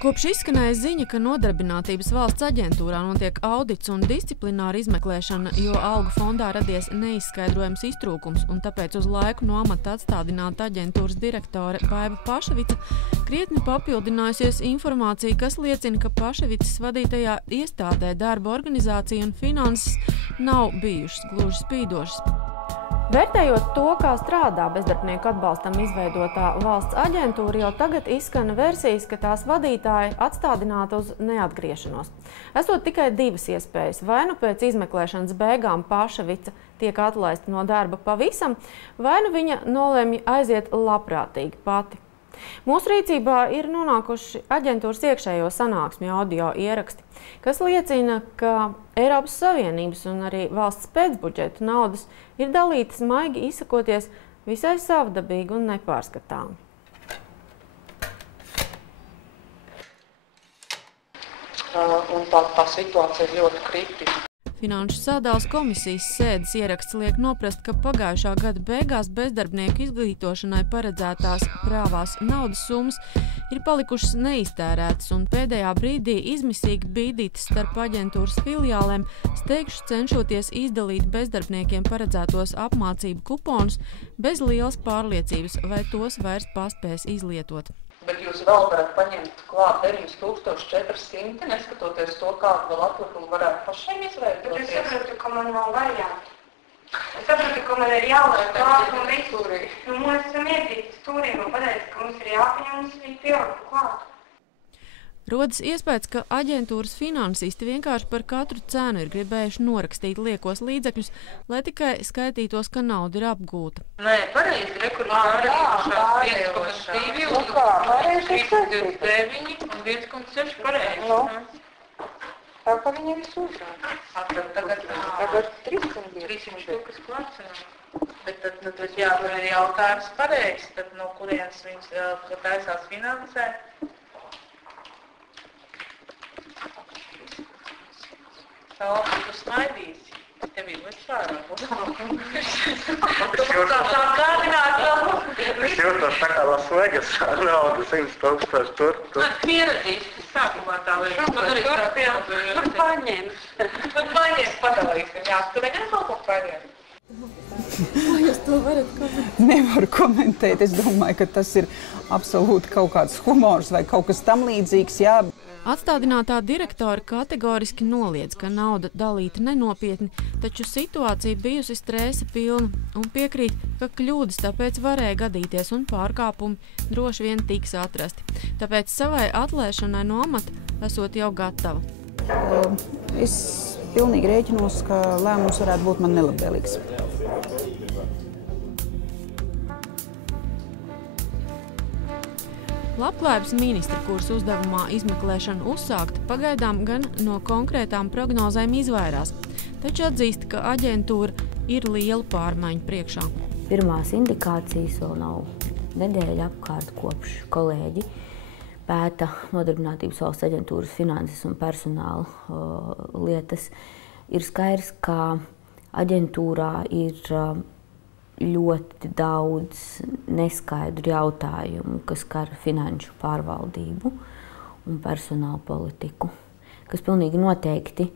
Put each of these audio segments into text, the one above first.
Kopš izskanēja ziņa, ka Nodarbinātības valsts aģentūrā notiek audits un disciplināra izmeklēšana, jo algu fondā radies neizskaidrojams iztrūkums, un tāpēc uz laiku no amata atstādināta aģentūras direktore Baiba Paševica krietni papildinājusies informācija, kas liecina, ka Paševicas vadītajā iestādē darba organizācija un finanses nav bijušas gluži spīdošas. Vērtējot to, kā strādā bezdarbnieku atbalstam izveidotā valsts aģentūra, jau tagad izskana versijas, ka tās vadītāji atstādināta uz neatgriešanos. Esot tikai divas iespējas, vai nu pēc izmeklēšanas beigām Paševica tiek atlaista no darba pavisam, vai nu viņa nolemj aiziet labprātīgi pati. Mūsu rīcībā ir nonākuši aģentūras iekšējo sanāksmju audio ieraksti, kas liecina, ka Eiropas Savienības un arī valsts pēcbudžeta naudas ir dalītas, maigi izsakoties, visai savdabīgi un nepārskatāmi. Un tā situācija ir ļoti kritiska. Finanšu sadalas komisijas sēdes ieraksts liek noprast, ka pagājušā gada beigās bezdarbnieku izglītošanai paredzētās prāvās naudas summas ir palikušas neiztērētas un pēdējā brīdī izmisīgi bīdītas starp aģentūras filiālēm, steigšus cenšoties izdalīt bezdarbniekiem paredzētos apmācību kuponus bez lielas pārliecības, vai tos vairs paspēs izlietot. Bet jūs vēl varat paņemt klāt 9400, neskatoties to, kādu vēl atlikumu varētu pašiem izveidot. Bet es sapratu, ka man nav varianti. Es sapratu, ka man ir jāliek klāt un visu. Mēs esam iedzīti stūriem un pateica, ka mums ir jāpaņem un mums ir pieliktu klāt. Rodas iespējas, ka aģentūras finansisti vienkārši par katru cenu ir gribējuši norakstīt liekos līdzekļus, lai tikai skaitītos, ka nauda ir apgūta. Nē, pareizi, pārējošā. 1,2 un 3,29 un 1,6 pareizi. Tā kā viņi visu uzrāda. Tagad 300 štukas klāts. Bet tad jāvar ir jautājums pareizi, tad no kurienes viņas taisās finansē. Tālāk, tu smaidīsi. Tev ir līdz šārā. Es jūtos tā kā Las Vegas, nauda 100,000 tur. Pieradīs, sākumā tā liekas. Tur paņems. Tur paņems padalīsim, jā. Tu neņem kaut ko paņemt. Vai jūs to varat komentēt? Nevaru komentēt. Es domāju, ka tas ir absolūti kaut kāds humors vai kaut kas tam līdzīgs, jā. Atstādinātā direktore kategoriski noliedz, ka nauda dalīta nenopietni, taču situācija bijusi stresa pilna un piekrīt, ka kļūdas tāpēc varēja gadīties un pārkāpumi droši vien tiks atrasti. Tāpēc savai atlaišanai no amata esot jau gatava. Es pilnīgi rēķinos, ka lēmums varētu būt man nelabvēlīgs. Labklājības ministra kursa uzdevumā izmeklēšana uzsākta pagaidām gan no konkrētām prognozēm izvairās, taču atzīst, ka aģentūra ir liela pārmaiņu priekšā. Pirmās indikācijas vēl nav nedēļa apkārt, kopš kolēģi pēta Nodarbinātības valsts aģentūras finanses un personāla lietas. Ir skaidrs, ka aģentūrā ir ļoti daudz neskaidru jautājumu, kas skar finanšu pārvaldību un personāla politiku, kas pilnīgi noteikti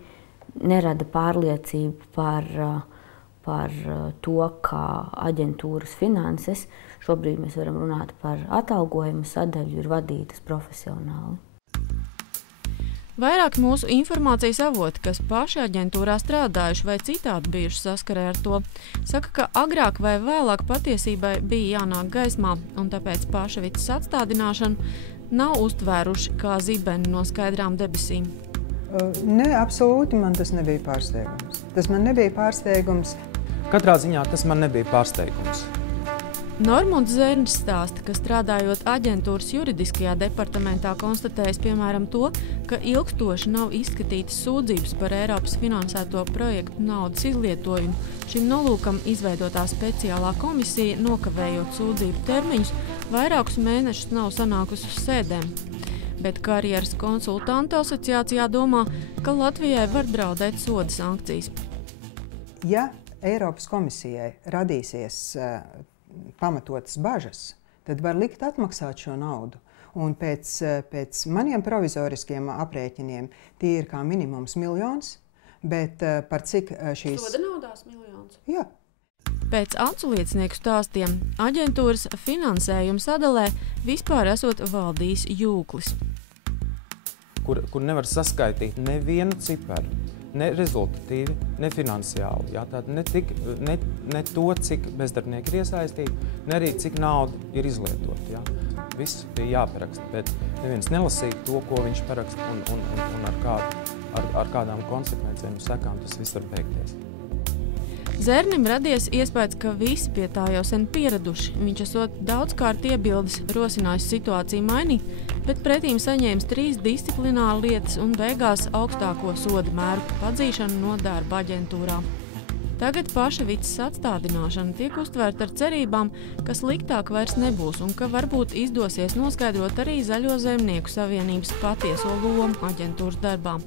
nerada pārliecību par to, kā aģentūras finanses, šobrīd mēs varam runāt par atalgojumu sadaļu, ir vadītas profesionāli. Vairāk mūsu informācijas avoti, kas paši aģentūrā strādājuši vai citādi bijuši saskarē ar to, saka, ka agrāk vai vēlāk patiesībai bija jānāk gaismā, un tāpēc Paševicas atstādināšanu nav uztvēruši kā zibeni no skaidrām debesīm. Nē, absolūti man tas nebija pārsteigums. Tas man nebija pārsteigums. Katrā ziņā tas man nebija pārsteigums. Normunds Zērnis stāsta, ka strādājot aģentūras juridiskajā departamentā konstatējis piemēram to, ka ilgstoši nav izskatītas sūdzības par Eiropas finansēto projektu naudas izlietojumu. Šim nolūkam izveidotā speciālā komisija, nokavējot sūdzību termiņus, vairākus mēnešus nav sanākusi uz sēdēm. Bet karjeras konsultantu asociācijā domā, ka Latvijai var draudēt soda sankcijas. Ja Eiropas komisijai radīsies pamatotas bažas, tad var likt atmaksāt šo naudu. Un pēc maniem provizoriskiem aprēķiniem tie ir kā minimums 1 miljons, bet par cik šīs... Soda naudās miljons? Jā. Pēc aculiecinieku stāstiem aģentūras finansējuma sadalē vispār esot valdījis jūklis. Kur nevar saskaitīt nevienu ciparu, ne rezultatīvi, ne finansiāli. Jā, ne to, cik bezdarbnieki ir iesaistīti, ne arī cik nauda ir izlietota. Jā. Viss bija jāparaksta, bet neviens nelasīja to, ko viņš paraksta un ar kādām konsekvencēm un sekām tas viss var beigties. Zērnim radies iespējas, ka visi pie tā jau sen pieraduši. Viņš esot daudzkārt iebildes rosinājis situāciju mainīt, bet pretīm saņēmis 3 disciplināru lietas un beigās augstāko soda mēru padzīšanu no darba aģentūrā. Tagad paša vicas atstādināšana tiek uztvērta ar cerībām, ka sliktāk vairs nebūs un ka varbūt izdosies noskaidrot arī Zaļo zemnieku savienības patieso lomu aģentūras darbā.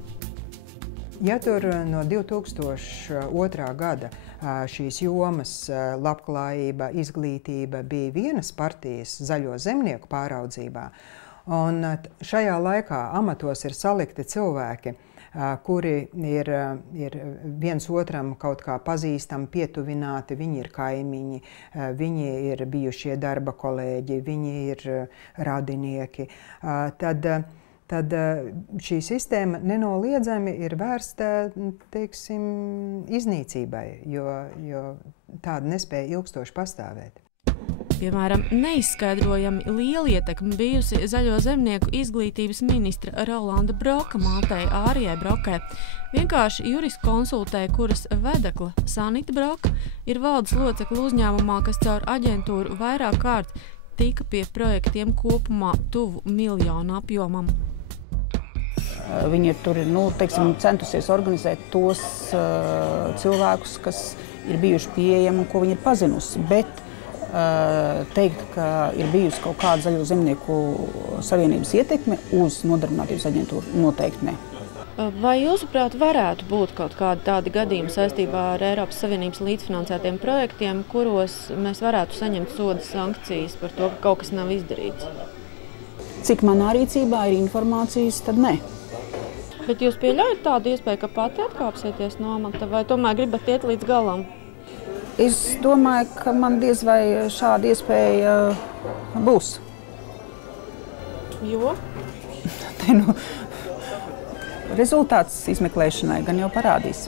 Ja tur no 2002. gada šīs jomas labklājība, izglītība bija vienas partijas Zaļo zemnieku pāraudzībā, un šajā laikā amatos ir salikti cilvēki, kuri ir viens otram kaut kā pazīstami, pietuvināti, viņi ir kaimiņi, viņi ir bijušie darba kolēģi, viņi ir radinieki, tad šī sistēma nenoliedzami ir vērsta, teiksim, iznīcībai, jo tāda nespēja ilgstoši pastāvēt. Piemēram, neizskaidrojami liela ietekme bijusi Zaļo zemnieku izglītības ministra Rolanda Broka mātei Ārijai Brokai. Vienkārši juristu konsultēja, kuras vedekla Sanita Broka ir valdes locekla uzņēmumā, kas caur aģentūru vairāk kārt tika pie projektiem kopumā tuvu 1 miljonu apjomam. Viņi tur ir centusies organizēt tos cilvēkus, kas ir bijuši pieejami un ko viņi ir pazinusi. Bet teikt, ka ir bijusi kaut kāda Zaļo zemnieku savienības ietekme uz nodarbinātības aģentūru, noteikti ne. Vai jūsuprāt varētu būt kaut kādi tādi gadījumi saistībā ar Eiropas Savienības līdzfinansētiem projektiem, kuros mēs varētu saņemt soda sankcijas par to, ka kaut kas nav izdarīts? Cik manā rīcībā ir informācijas, tad ne. Bet jūs pieļaujat tādu iespēju, ka pati atkāpsieties no amata, vai tomēr gribat iet līdz galam? Es domāju, ka man diez vai šāda iespēja būs. Jo? Rezultāts izmeklēšanai gan jau parādīs.